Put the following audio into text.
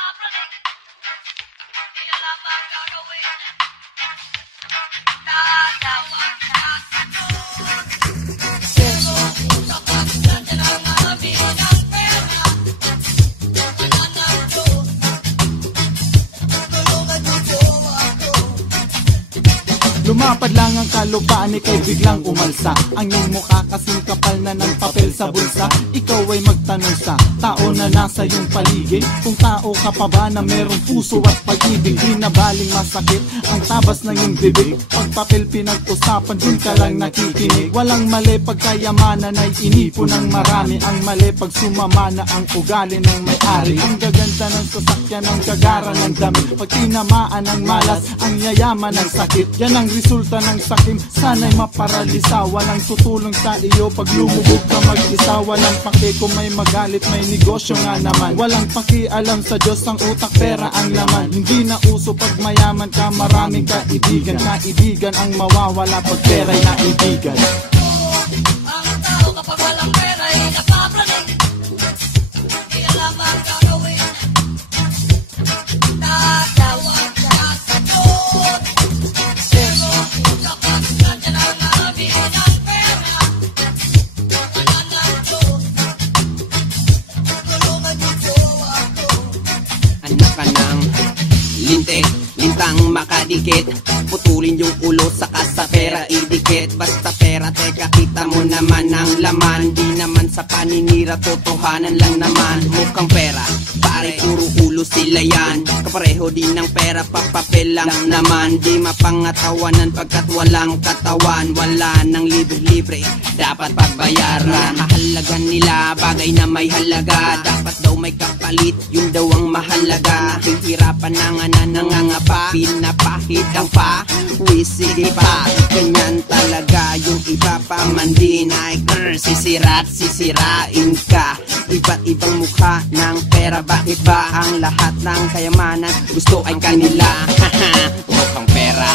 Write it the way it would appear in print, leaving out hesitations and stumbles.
napapraning, di alam ang gagawin. Tatawag na sa Diyos, pero kapag nandiyan ang amin ang pera, mananalo, tulungan niyo jowa ko. Lumapad lang ang kalupaan, ika'y biglang umalsa. Ang iyong mukha kasing kapal na ng papel sa bulsa. Ikaw ay magtanong sa tao na nasa iyong paligid, kung tao ka pa ba na merong puso at pag-ibig. Di na baling masakit ang tabas ng iyong bibig. Pag papel pinag-usapan, dun ka lang nakikinig. Walang mali pagkayamanan ay inipon ng marami. Ang mali pag sumama na ang ugali ng may-ari. Ang gaganda ng sasakyan, ang gagara ng damit. Pag tinamaan ng malas, ang yayaman ng sakit. Yan ang resulta ng sakim, sana'y maparalisa. Walang tutulong sa iyo pag lumubog ka mag-isa. Walang paki kung may magalit, may negosyo nga naman. Walang pakialam sa Diyos, ang utak, pera ang laman. Hindi na uso pag mayaman ka, maraming kaibigan. Kaibigan ang mawawala pag pera'y naibigan. Ang tao kapag walang pera ay napapraning, di alam ang gagawin. Tatawag na sa Diyos, pero kapag nandiyan ang amin ang pera, mananalo, tulungan niyo jowa ko. Anak ka ng lintik, lintang makadikit. Putulin yung ulo saka sa pera idikit. Basta pera, teka kita mo naman ang laman. Di naman sa paninira, totohanan lang naman. Mukhang pera, pare puro ulo sila yan. Kapareho din ng pera, papapel lang naman. Di mapangatawanan pagkat walang katawan. Wala nang libre-libre, dapat pagbayaran. Mahalagan nila, bagay na may halaga. Dapat daw may kapalit, yun daw ang mahalaga. Nahihirapan na nga na nangangapa, pinapahid ang pa, sige pa. Ganyan talaga yung iba pa man din ay sisira't sisirain ka. Iba't ibang mukha ng pera, bakit ba ang lahat ng kayamanan gusto ay kanila? Mukhang pera,